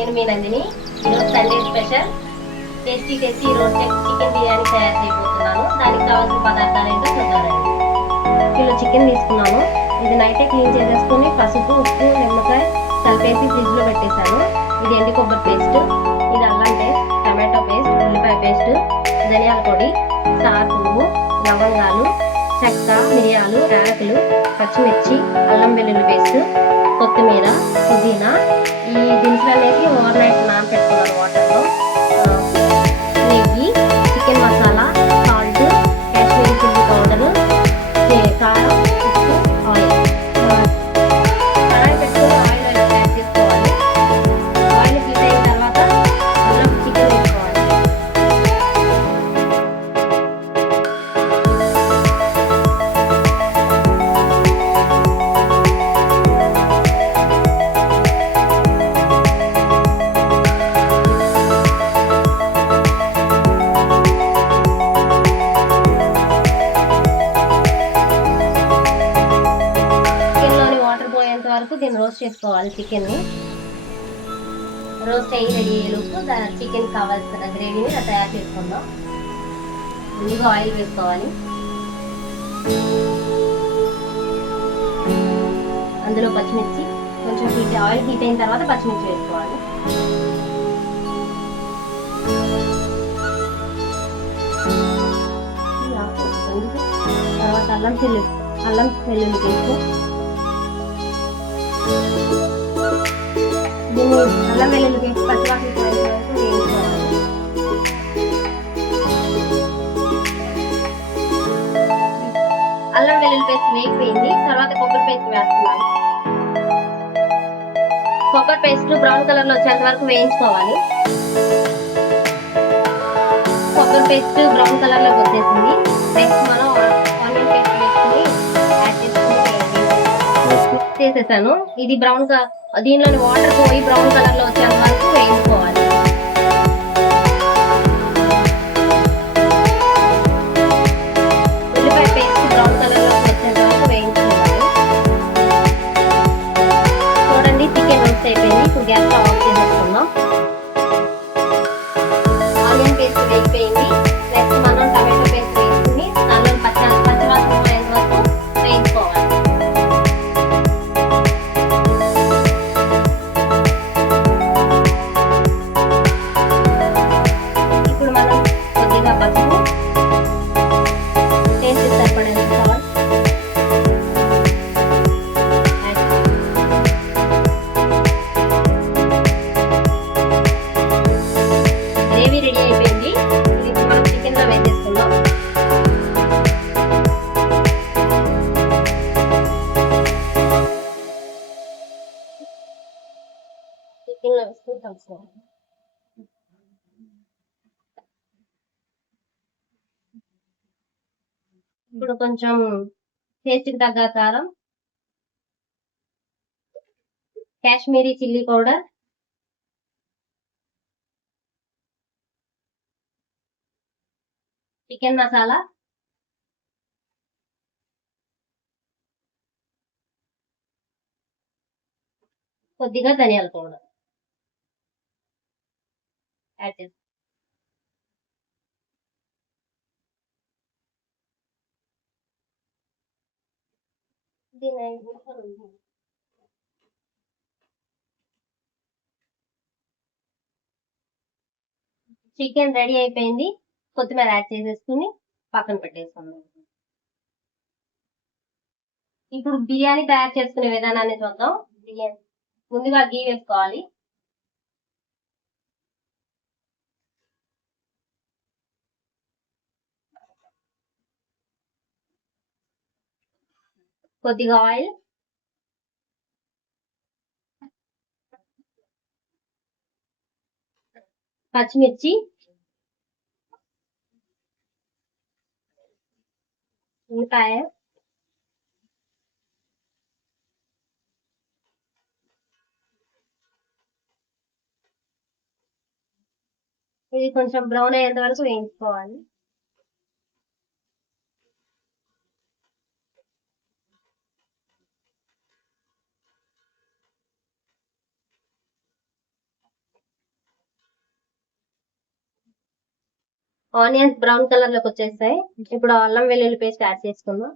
నేను మీ నందిని. ఈరోజు Sunday special tasty roasted chicken biryani తయారు చేయబోతున్నాను. దానికి కావాల్సిన పదార్థాలు ఏంటో చూద్దామండి. కిలో చికెన్ తీసుకున్నాను. ఇది నైటే క్లీన్ చేసేసుకుని పసుపు, ఉప్పు, నిమ్మకాయ కలిపేసి ఫ్రిడ్జ్ లో పెట్టేశాను. ఇది ఎండి కొబ్బరి పేస్ట్, ఇది అల్లం పేస్ట్, టమాటో పేస్ట్, ఉల్లిపాయ పేస్ట్, ధనియాల పొడి, స్టార్ పువ్వు, లవంగాలు, చెక్క, మిరియాలు, యాలకులు, పచ్చిమిర్చి, అల్లం వెల్లుల్లి పేస్ట్, కొత్తిమీర, పుదీనా, ఈ దినుసులు అనేసి ఓవర్ నైట్ నానబెట్టుకున్నాను వాటర్లో. నెయ్యి, chicken masala, salt, Kashmiri chilli powder, కారం, ఉప్పు, ఆయిల్. కడాయి పెట్టుకుని ఆయిల్ యాడ్ చేసుకోవాలి. ఆయిల్ హీట్ అయిన తర్వాత అందులో చికెన్ వేసుకోవాలి. వరకు దీన్ని రోస్ట్ చేసుకోవాలి. చికెన్ని రోస్ట్ అయ్యి రెడీ అయ్యేలోపు చికెన్ కావాల్సిన గ్రేవీని తయారు చేసుకుందాం. ముందుగా ఆయిల్ వేసుకోవాలి. అందులో పచ్చిమిర్చి కొంచెం ఆయిల్ హీట్ అయిన తర్వాత పచ్చిమిర్చి వేసుకోవాలి. తర్వాత అల్లం వెల్లుల్లి పేస్ట్, దీన్ని అల్లం వెల్లుల్లి పేస్ట్ పచ్చివాసన పోయేంత వరకు వేయించుకోవాలి. అల్లం వెల్లుల్లి పేస్ట్ వేగిపోయింది. తర్వాత కొబ్బరి పేస్ట్ వేస్తున్నాను. కొబ్బరి పేస్ట్ బ్రౌన్ కలర్ లో వచ్చేంత వరకు వేయించుకోవాలి. కొబ్బరి పేస్ట్ బ్రౌన్ కలర్ లోకి వచ్చేసింది. నెక్స్ట్ మనం ఆనియన్ పేస్ట్ వేసుకుని యాడ్ చేసుకుని చేసేసాను. ఇది బ్రౌన్ దీనిలోని వాటర్ పోయి బ్రౌన్ కలర్ లో వచ్చేంత వరకు వేయించుకోవాలి. ఉల్లిపాయ పేస్ట్ బ్రౌన్ కలర్ లో వచ్చేంత వరకు వేయించుకోవాలి. చూడండి, చికెన్ రోస్ట్ అయిపోయింది. ఇప్పుడు గ్యాస్ ఆఫ్ చేసేసుకుందాం. ఆనియన్ పేస్ట్ వేగిపోయింది. నెక్స్ట్ మనం టమాటో పేస్ట్ వేసుకుని దానిలో పచ్చివాసన పోయేంత వరకు వేయించుకోవాలి. పసుపు, టేస్ట్ సరిపడిన సాల్ట్, గ్రేవీ రెడీ అయిపోయింది. ఇది మనం చికెన్ లో వేసేసుకుందాం. చికెన్ లో వేసుకుని కలుపుకోవాలి. ఇప్పుడు కొంచెం టేస్ట్కి తగ్గ కారం, Kashmiri chilli powder, chicken masala, కొద్దిగా ధనియాల పౌడర్ యాడ్ చేస్తాం. చికెన్ రెడీ అయిపోయింది. కొత్తిమీర యాడ్ చేసేసుకుని పక్కన పెట్టేసుకుందాం. ఇప్పుడు బిర్యానీ తయారు చేసుకునే విధానాన్ని చూద్దాం. ముందుగా గీ వేసుకోవాలి. కొద్దిగా ఆయిల్, పచ్చిమిర్చి, ఉల్లిపాయ, ఇది కొంచెం బ్రౌన్ అయ్యేంత వరకు వేయించుకోవాలి. ఆనియన్స్ బ్రౌన్ కలర్ లోకి వచ్చేస్తాయి. ఇప్పుడు అల్లం వెల్లుల్లి పేస్ట్ యాడ్ చేసుకుందాం.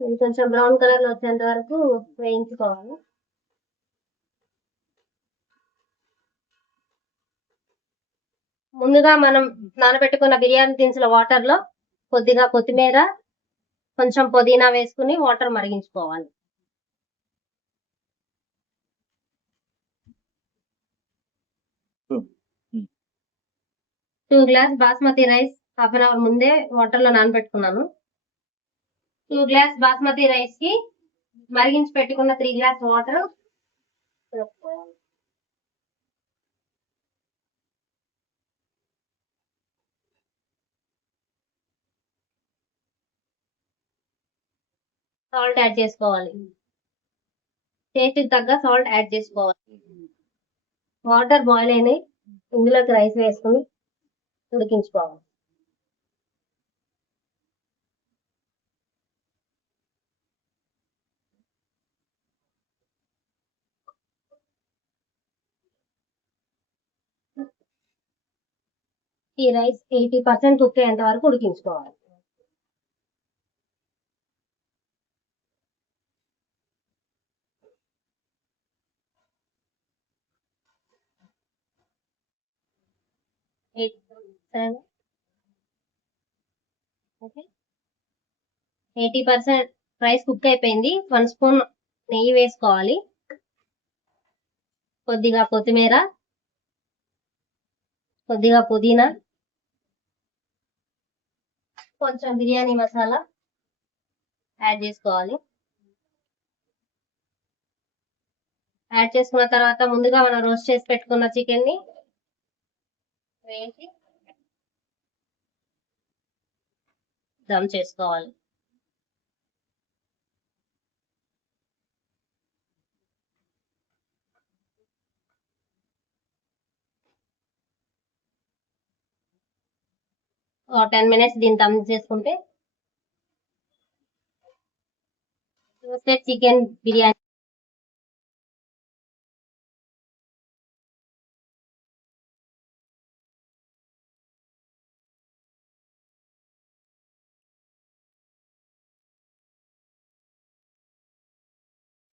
ఇది కొంచెం బ్రౌన్ కలర్ లో వచ్చేంత వరకు వేయించుకోవాలి. ముందుగా మనం నానబెట్టుకున్న బిర్యానీ దినుసుల వాటర్ లో కొద్దిగా కొత్తిమీర, కొంచెం పుదీనా వేసుకుని వాటర్ మరిగించుకోవాలి. Two glass basmati rice half an hour ముందే వాటర్ లో నానబెట్టుకున్నాను. 2 గ్లాస్ బాస్మతి రైస్ కి మరిగించి పెట్టుకున్న 3 గ్లాస్ వాటర్. సాల్ట్ యాడ్ చేసుకోవాలి. టేస్ట్ తగ్గ సాల్ట్ యాడ్ చేసుకోవాలి. వాటర్ బాయిల్ అయినాయి, ఇందులోకి రైస్ వేసుకుని ఉడికించుకోవాలి. ఈ రైస్ 80% కుక్ అయ్యేంత వరకు ఉడికించుకోవాలి. ఓకే, 80% రైస్ కుక్ అయిపోయింది. 1 స్పూన్ నెయ్యి వేసుకోవాలి. కొద్దిగా కొత్తిమీర, కొద్దిగా పుదీనా, కొంచెం బిర్యానీ మసాలా యాడ్ చేసుకోవాలి. యాడ్ చేసుకున్న తర్వాత ముందుగా మనం రోస్ట్ చేసి పెట్టుకున్న చికెన్ ని వేసి దమ్ చేసుకోవాలి. ఒక 10 మినిట్స్ దీన్ని దమ్ చేసుకుంటే రోస్టెడ్ చికెన్ బిర్యానీ